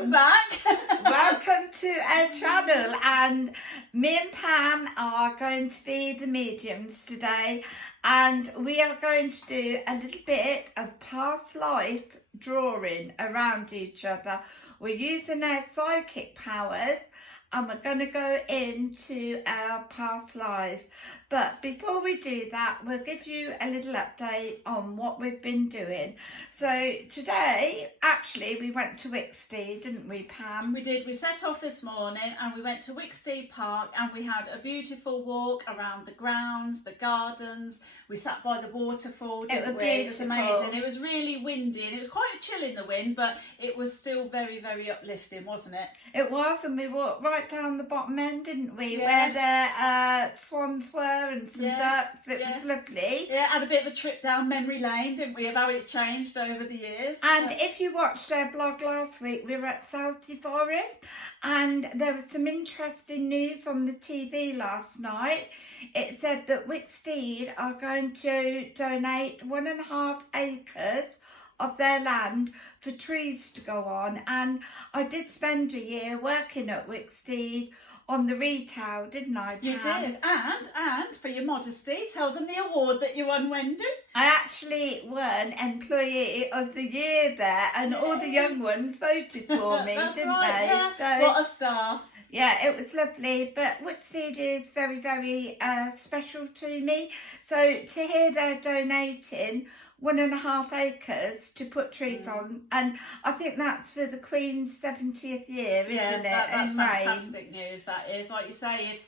Welcome back. Welcome to our channel, and me and Pam are going to be the mediums today, and we are going to do a little bit of past life drawing around each other. We're using our psychic powers and we're going to go into our past life. But before we do that, we'll give you a little update on what we've been doing. So today, actually, we went to Wicksteed, didn't we, Pam? We did. We set off this morning and we went to Wicksteed Park and we had a beautiful walk around the grounds, the gardens. We sat by the waterfall, didn't we? It was amazing. It was really windy and it was quite a chill in the wind, but it was still very, very uplifting, wasn't it? It was, and we walked right down the bottom end, didn't we? Yeah. Where the swans were and some ducks. It was lovely. Yeah, had a bit of a trip down memory lane, didn't we, of how it's changed over the years. And if you watched our blog last week, we were at Southsea Forest, and there was some interesting news on the TV last night. It said that Wicksteed are going to donate 1.5 acres of their land for trees to go on, and I did spend a year working at Wicksteed on the retail, didn't I, Pam? You did, and for your modesty, tell them the award that you won, Wendy. I actually won Employee of the Year there, and all the young ones voted for me, That's didn't right, they? Yeah. So, what a star. yeah, it was lovely, but Wicksteed is very, very special to me. So to hear they're donating 1.5 acres to put trees on, and I think that's for the Queen's 70th year, isn't it? That's fantastic news. That is, like you say,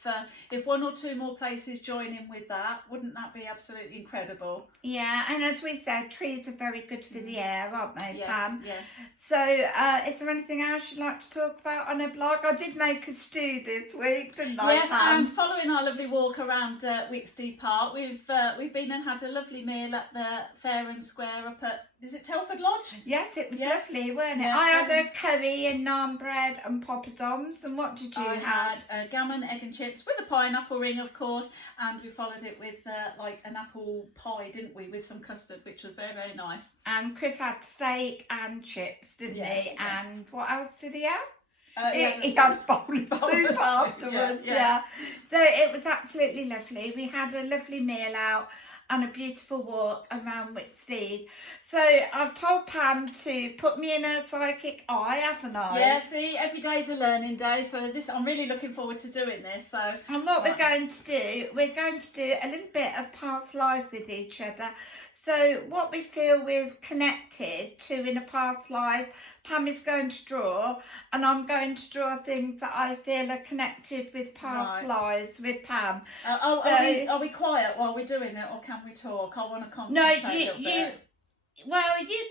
if 1 or 2 more places join in with that, wouldn't that be absolutely incredible? Yeah, and as we said, trees are very good for the air, aren't they, Yes, Pam? yes. So, is there anything else you'd like to talk about on a blog? I did make a stew this week, didn't I, Yes, Pam? and following our lovely walk around Wicksteed Park, we've been and had a lovely meal at the Fair and Square up at, is it Telford Lodge? Yes, it was lovely, weren't it? Yeah, I had a curry and naan bread and poppadoms, and what did you I have? had gammon, egg and chips with a pineapple ring, of course, and we followed it with like an apple pie, didn't we, with some custard, which was very, very nice. And Chris had steak and chips, didn't he? Yeah. And what else did he have? He had a bowl of soup afterwards, yeah. So it was absolutely lovely. We had a lovely meal out and a beautiful walk around Wicksteed. So I've told Pam to put me in her psychic eye, haven't I? Yeah, see, every day's a learning day, so I'm really looking forward to doing this. So, and what we're going to do a little bit of past life with each other. So what we feel we've connected to in a past life, Pam is going to draw, and I'm going to draw things that I feel are connected with past lives with Pam. Are we quiet while we're doing it, or can we talk? I want to concentrate a little bit. Well, you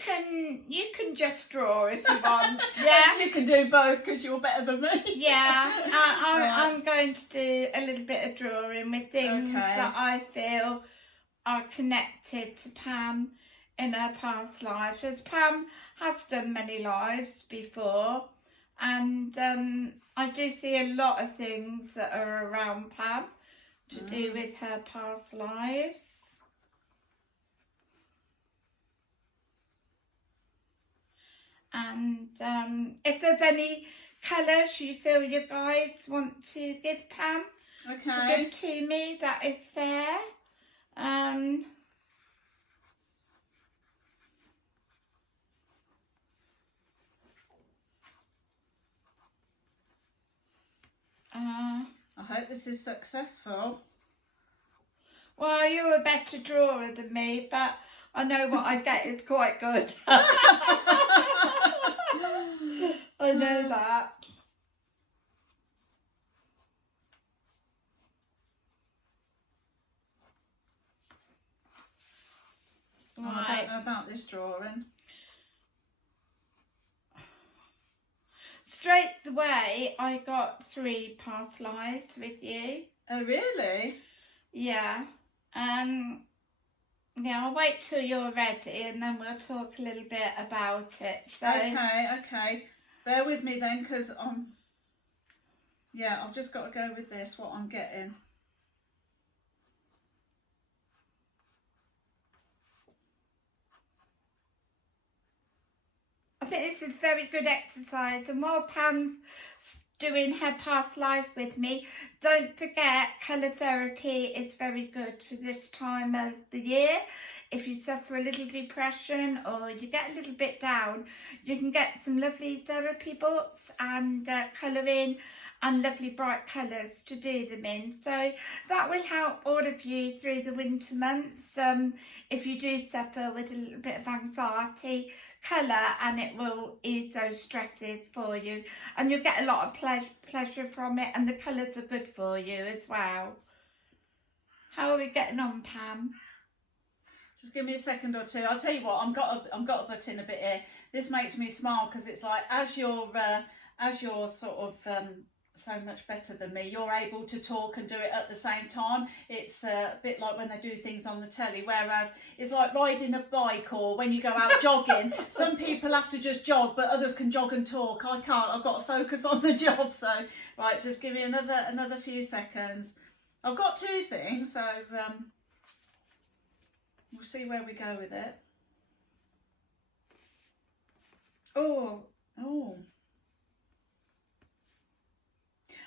can just draw if you want. Yeah, you can do both because you're better than me. Yeah, I'm going to do a little bit of drawing with things that I feel are connected to Pam in her past life, as Pam has done many lives before, and I do see a lot of things that are around Pam to do with her past lives. And if there's any colours you feel your guides want to give Pam to give to me, that is fair. I hope this is successful. Well, you're a better drawer than me, but I know what I get is quite good. I know that. Well, I don't know about this drawing. Straight away, I got 3 past lives with you. Oh, really? Yeah. Yeah, I'll wait till you're ready and then we'll talk a little bit about it. So Okay. Bear with me then, because I've just got to go with this, what I'm getting. I think this this is very good exercise. And while Pam's doing her past life with me, don't forget colour therapy is very good for this time of the year. If you suffer a little depression or you get a little bit down, you can get some lovely therapy books and colouring and lovely bright colours to do them in. So that will help all of you through the winter months. If you do suffer with a little bit of anxiety, colour, and it will ease those stresses for you. And you'll get a lot of pleasure from it, and the colours are good for you as well. How are we getting on, Pam? Just give me a second or two. I'll tell you what, I've got to butt in a bit here. This makes me smile because it's like as you're sort of so much better than me, you're able to talk and do it at the same time. It's a bit like when they do things on the telly, whereas it's like riding a bike or when you go out jogging. Some people have to just jog, but others can jog and talk. I can't. I've got to focus on the job. So right, just give me another few seconds. I've got two things, so we'll see where we go with it. Oh.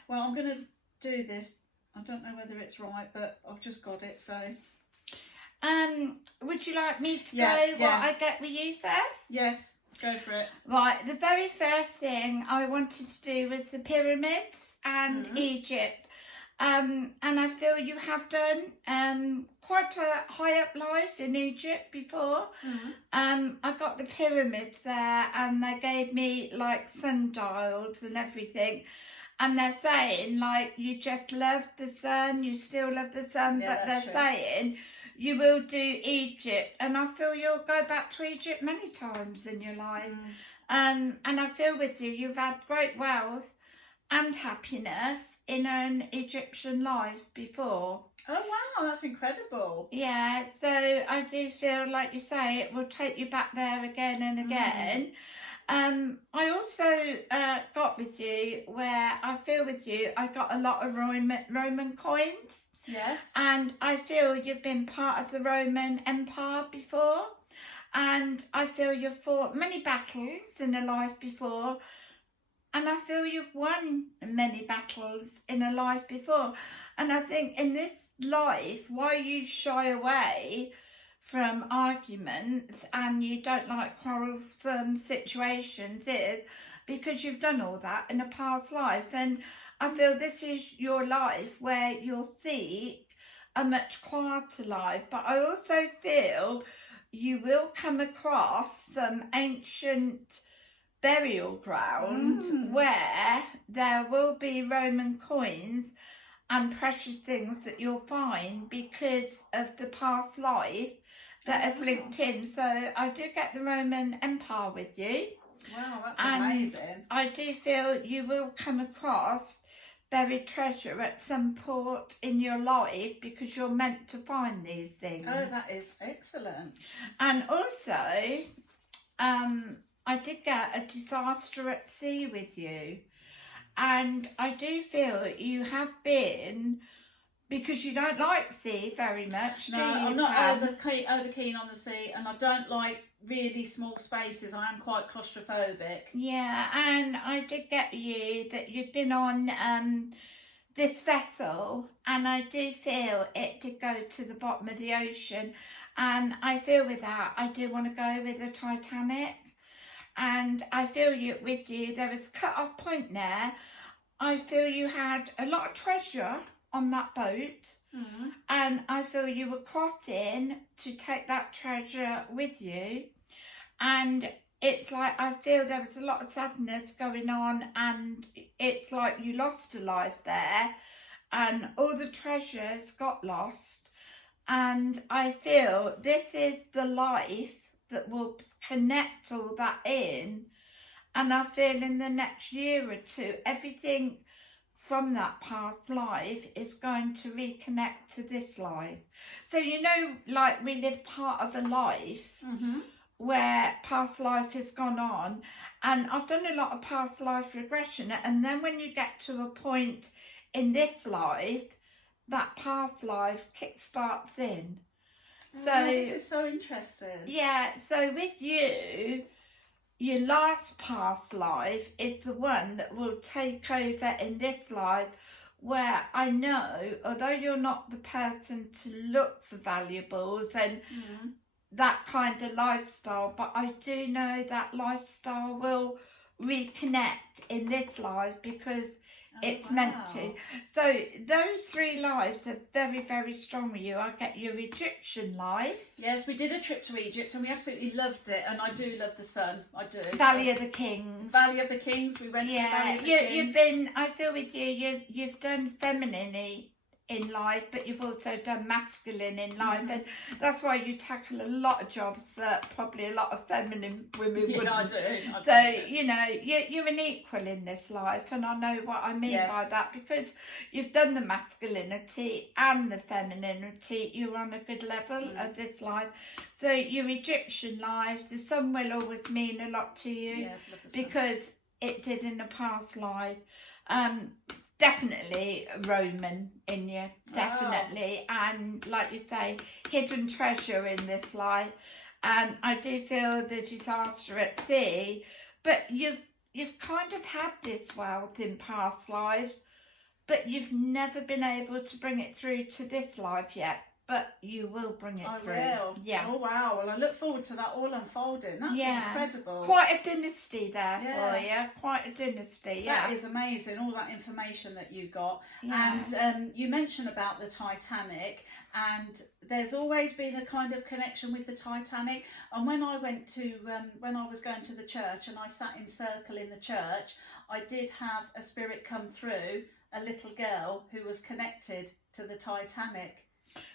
Well, I'm going to do this. I don't know whether it's right, but I've just got it, so. Would you like me to Yeah. what I get with you first? Yes, go for it. Right, the very first thing I wanted to do was the pyramids and Egypt. And I feel you have done quite a high up life in Egypt before. I got the pyramids there and they gave me like sundials and everything. And they're saying, like, you just love the sun, you still love the sun, Yeah, but they're true. saying you will do Egypt. And I feel you'll go back to Egypt many times in your life. And I feel with you, you've had great wealth and happiness in an Egyptian life before. Oh, wow, that's incredible. Yeah, so I do feel, like you say, it will take you back there again and again. I also got with you where I feel with you, I got a lot of Roman coins. Yes. And I feel you've been part of the Roman Empire before. And I feel you've fought many battles in a life before. And I feel you've won many battles in a life before. And I think in this life, why you shy away from arguments and you don't like quarrelsome situations is because you've done all that in a past life. And I feel this is your life where you'll seek a much quieter life. But I also feel you will come across some ancient burial ground where there will be Roman coins and precious things that you'll find because of the past life that is linked in. So I do get the Roman Empire with you. Wow, that's amazing. I do feel you will come across buried treasure at some point in your life because you're meant to find these things. Oh, that is excellent. And also, I did get a disaster at sea with you. And I do feel you have been, because you don't like sea very much, No, do you? I'm not Pam? over keen on the sea, and I don't like really small spaces. I am quite claustrophobic. Yeah, and I did get you that you'd been on this vessel, and I do feel it did go to the bottom of the ocean. And I feel with that, I do want to go with the Titanic. And I feel you with you, there was a cut-off point there. I feel you had a lot of treasure on that boat. And I feel you were crossing to take that treasure with you. And it's like, I feel there was a lot of sadness going on, and it's like you lost a life there and all the treasures got lost. And I feel this is the life that will connect all that in. And I feel in the next year or two, everything from that past life is going to reconnect to this life. So, you know, like we live part of a life where past life has gone on. And I've done a lot of past life regression. And then when you get to a point in this life, that past life kickstarts in. So this is so interesting. yeah, so with you, your last past life is the one that will take over in this life, where I know, although you're not the person to look for valuables and that kind of lifestyle, but I do know that lifestyle will reconnect in this life because it's meant to. So those 3 lives are very, very strong with you. I get your Egyptian life. Yes, we did a trip to Egypt and we absolutely loved it, and I do love the sun. I do. Valley of the Kings. Valley of the Kings. We went to the Valley of the Kings. You've been, I feel with you, you've done feminine in life, but you've also done masculine in life, and that's why you tackle a lot of jobs that probably a lot of feminine women wouldn't. I do. So you know, you're an equal in this life, and I know what I mean by that, because you've done the masculinity and the femininity. You're on a good level of this life. So your Egyptian life, the sun will always mean a lot to you, because it did in a past life. Definitely Roman in you, definitely. And like you say, hidden treasure in this life. And I do feel the disaster at sea, but you've kind of had this wealth in past lives, but you've never been able to bring it through to this life yet. But you will bring it through. I will. Yeah. Oh wow. Well, I look forward to that all unfolding. That's incredible. Quite a dynasty there for you. Quite a dynasty. That is amazing. All that information that you got. And you mentioned about the Titanic, and there's always been a kind of connection with the Titanic. And when I went to when I was going to the church and I sat in circle in the church, I did have a spirit come through, a little girl who was connected to the Titanic.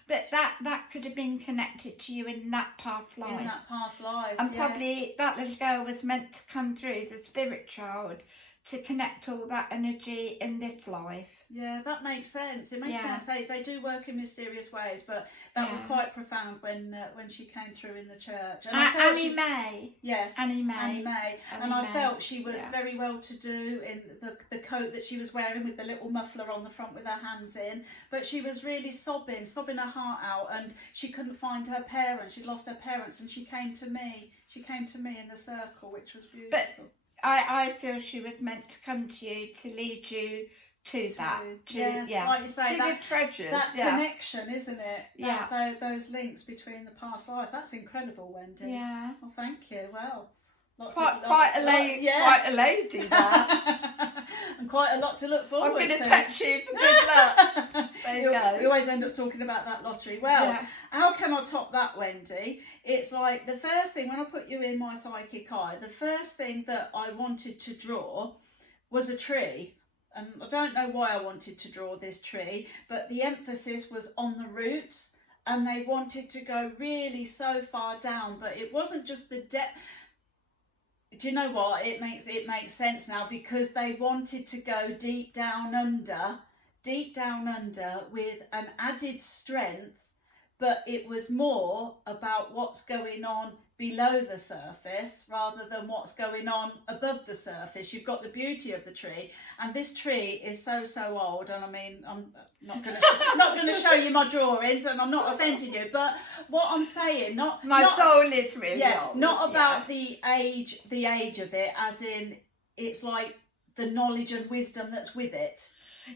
But that could have been connected to you in that past life. In that past life, and probably that little girl was meant to come through, the spirit child, to connect all that energy in this life. Yeah, that makes sense. It makes sense. They do work in mysterious ways, but that was quite profound when she came through in the church. And Annie May. Yes, Annie May. Annie May. And I felt she was very well to do in the coat that she was wearing with the little muffler on the front with her hands in. But she was really sobbing her heart out, and she couldn't find her parents. She'd lost her parents, and she came to me. She came to me in the circle, which was beautiful. But I feel she was meant to come to you to lead you to that, like you say, to the treasures, that connection, isn't it? That, those links between the past life. That's incredible, Wendy. Yeah. Well, thank you. Well, quite a lady there, and quite a lot to look forward to. I'm going to touch you for good luck. There you go. We always end up talking about that lottery. Well, how can I top that, Wendy? It's like the first thing, when I put you in my psychic eye, the first thing that I wanted to draw was a tree. And I don't know why I wanted to draw this tree, but the emphasis was on the roots, and they wanted to go really so far down, but it wasn't just the depth. Do you know what? It makes sense now, because they wanted to go deep down under with an added strength, but it was more about what's going on below the surface rather than what's going on above the surface. You've got the beauty of the tree, and this tree is so old, and I mean, I'm not going to show you my drawings, and I'm not offending you, but what I'm saying, my soul is really old. Not about the age of it, as in it's like the knowledge and wisdom that's with it.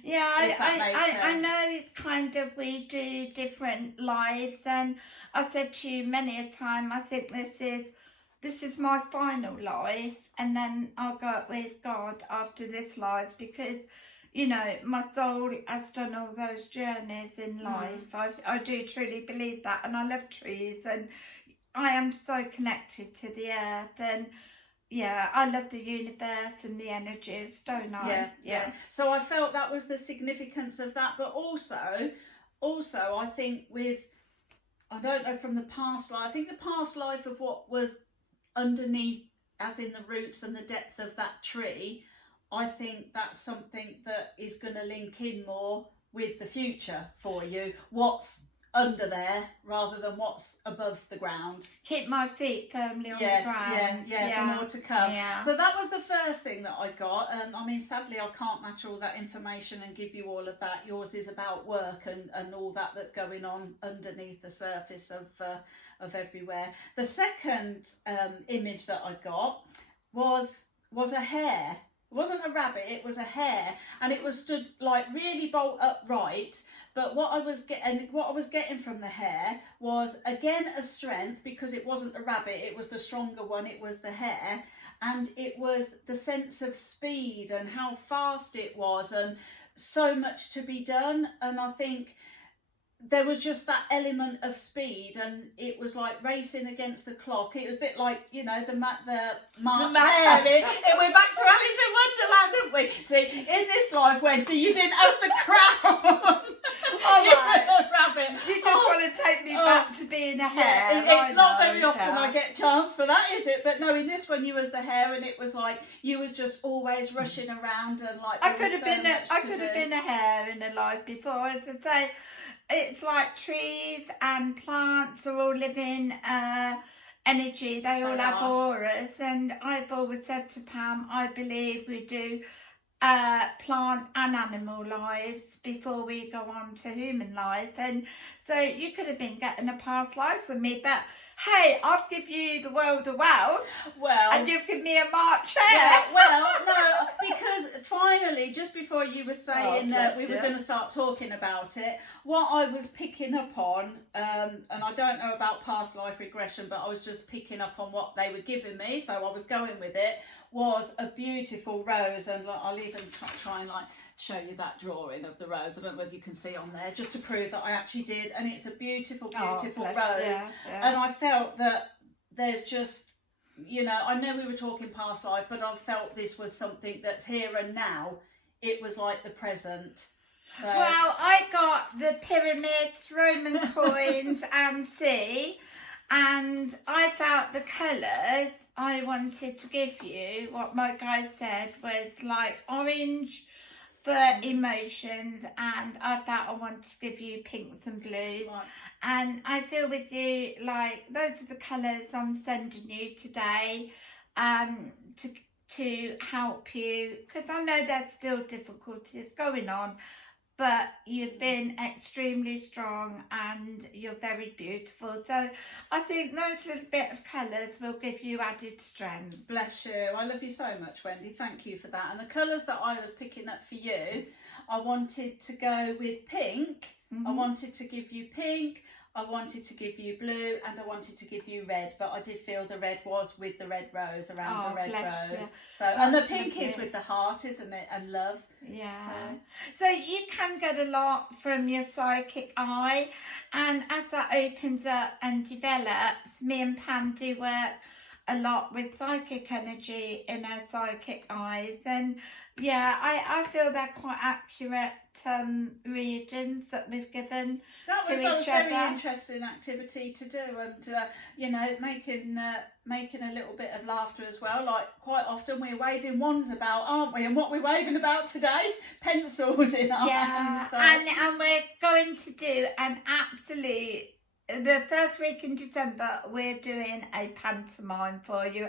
Yeah, I know kind of we do different lives, and I said to you many a time, I think this is my final life, and then I'll go with God after this life, because, you know, my soul has done all those journeys in life. I do truly believe that, and I love trees, and I am so connected to the earth, and yeah, I love the universe and the energies, don't I? Yeah. So I felt that was the significance of that, but also I think I don't know, from the past life, I think the past life of what was underneath, as in the roots and the depth of that tree, I think that's something that is going to link in more with the future for you. What's under there rather than what's above the ground. Keep my feet firmly on the ground. For more to come. So that was the first thing that I got. I mean, sadly, I can't match all that information and give you all of that. Yours is about work and all that's going on underneath the surface of everywhere. The second image that I got was a hare. It wasn't a rabbit, it was a hare, and it was stood like really bolt upright. But what I was getting from the hare was again a strength, because it wasn't the rabbit, it was the stronger one, it was the hare, and it was the sense of speed and how fast it was, and so much to be done. And I think there was just that element of speed, and it was like racing against the clock. It was a bit like, you know, the March Hare. We're back to Alice in Wonderland, haven't we? See, in this life, Wendy, you didn't have the crown. Oh, You were a rabbit. You just want to take me back to being a hare. Yeah, it's not very often I get a chance for that, is it? But no, in this one you was the hare, and it was like you was just always rushing around, and like I could have been a hare in a life before. As I say, it's like trees and plants are all living energy. They all have auras, and I've always said to Pam, I believe we do plant and animal lives before we go on to human life. And so you could have been getting a past life with me, but hey, I've given you the world a wow. Well, and you've given me a March hare. Well, no, because finally, just before you were saying that we were going to start talking about it, what I was picking up on, and I don't know about past life regression, but I was just picking up on what they were giving me, so I was going with it, was a beautiful rose. And I'll even try and like show you that drawing of the rose. I don't know whether you can see on there, just to prove that I actually did. And it's a beautiful, beautiful rose. Yeah. And I felt that there's just, you know, I know we were talking past life, but I felt this was something that's here and now. It was like the present. So. Well, I got the pyramids, Roman coins and sea, and I felt the colours I wanted to give you, what my guy said was like orange for emotions, and I felt I wanted to give you pinks and blues. Right. And I feel with you, like those are the colours I'm sending you today, to help you, because I know there's still difficulties going on, but you've been extremely strong and you're very beautiful. So I think those little bit of colours will give you added strength. Bless you. I love you so much, Wendy. Thank you for that. And the colours that I was picking up for you, I wanted to go with pink. I wanted to give you pink. I wanted to give you blue, and I wanted to give you red, but I did feel the red was with the red rose, around the red rose. You. So, and the pink is with the heart, isn't it? And love. Yeah. So you can get a lot from your psychic eye, and as that opens up and develops, me and Pam do work a lot with psychic energy in our psychic eyes, and yeah, I feel they're quite accurate readings that we've given to each other. That was a very interesting activity to do, and you know, making a little bit of laughter as well. Like quite often we're waving wands about, aren't we? And what we're waving about today, pencils in our hands. So. And we're going to do an absolute. The first week in December, we're doing a pantomime for you,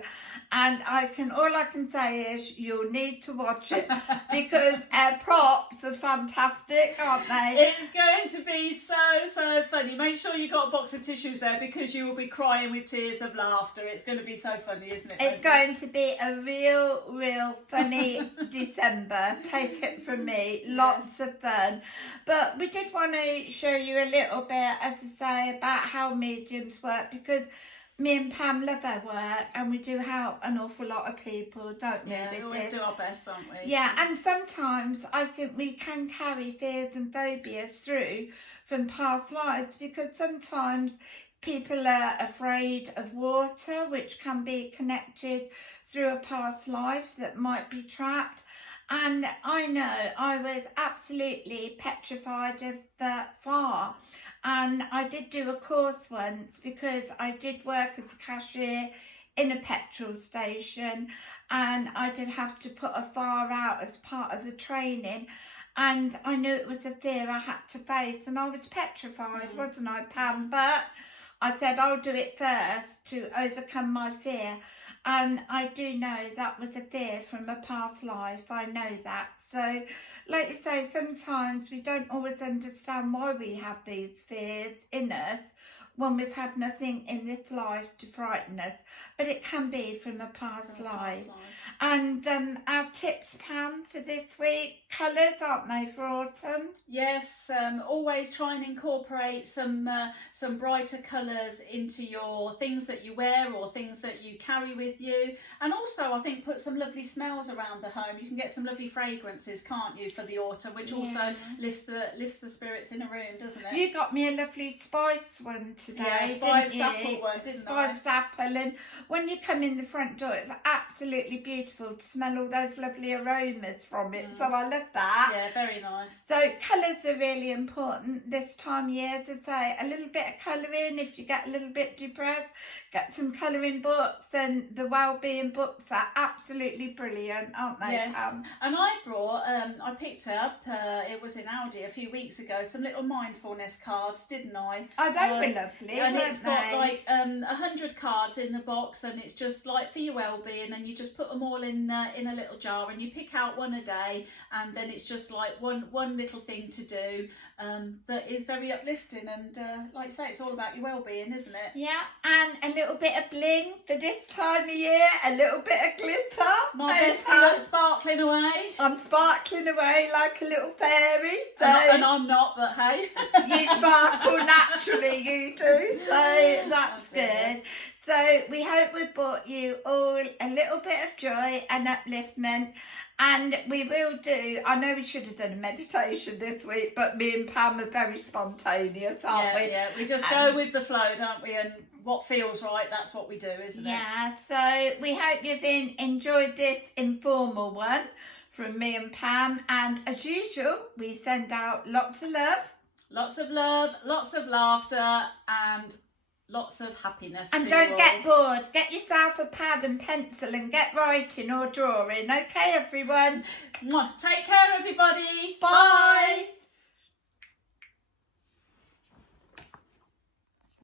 and all I can say is you'll need to watch it because our props are fantastic, aren't they? It's going to be so funny. Make sure you got a box of tissues there, because you will be crying with tears of laughter. It's going to be so funny, isn't it? It's going to be a real funny December. Take it from me, lots of fun. But we did want to show you a little bit, as I say, about how mediums work, because me and Pam love our work and we do help an awful lot of people, don't we? Yeah, we always do our best, don't we? Yeah, and sometimes I think we can carry fears and phobias through from past lives, because sometimes people are afraid of water, which can be connected through a past life that might be trapped. And I know I was absolutely petrified of the fire. And I did do a course once, because I did work as a cashier in a petrol station, and I did have to put a fire out as part of the training. And I knew it was a fear I had to face, and I was petrified, wasn't I, Pam? But I said I'll do it first to overcome my fear. And I do know that was a fear from a past life. I know that. So, like you say, sometimes we don't always understand why we have these fears in us, when we've had nothing in this life to frighten us, but it can be from a past life. And our tips, Pam, for this week, colours, aren't they, for autumn? Yes, always try and incorporate some brighter colours into your things that you wear or things that you carry with you. And also, I think, put some lovely smells around the home. You can get some lovely fragrances, can't you, for the autumn, which also lifts the spirits in a room, doesn't it? You got me a lovely spice one today, spiced apple one, didn't I? Spiced apple, and when you come in the front door, it's absolutely beautiful to smell all those lovely aromas from it. So I love that. Yeah, very nice. So colours are really important this time of year. As I say, a little bit of colouring. If you get a little bit depressed, get some colouring books, and the wellbeing books are absolutely brilliant, aren't they? Yes, and I picked up, it was in Aldi a few weeks ago, some little mindfulness cards, didn't I? Oh, they were lovely, and weren't it's got they? like 100 cards in the box, and it's just like for your well-being, and you just put them all in a little jar, and you pick out one a day, and then it's just like one little thing to do that is very uplifting, and like I say, it's all about your well-being, isn't it? Yeah, and a little bit of bling for this time of year, a little bit of glitter. My bestie sparkling away. I'm sparkling away like a little fairy. So and I'm not, but hey. You sparkle naturally, you do, so that's good. So we hope we've brought you all a little bit of joy and upliftment. And we will do, I know we should have done a meditation this week, but me and Pam are very spontaneous, aren't we? Yeah, we just go with the flow, don't we? And what feels right, that's what we do, isn't it? Yeah, so we hope you've enjoyed this informal one from me and Pam. And as usual, we send out lots of love. Lots of love, lots of laughter, and lots of happiness. And don't get bored. Get yourself a pad and pencil and get writing or drawing. Okay, everyone? Take care, everybody.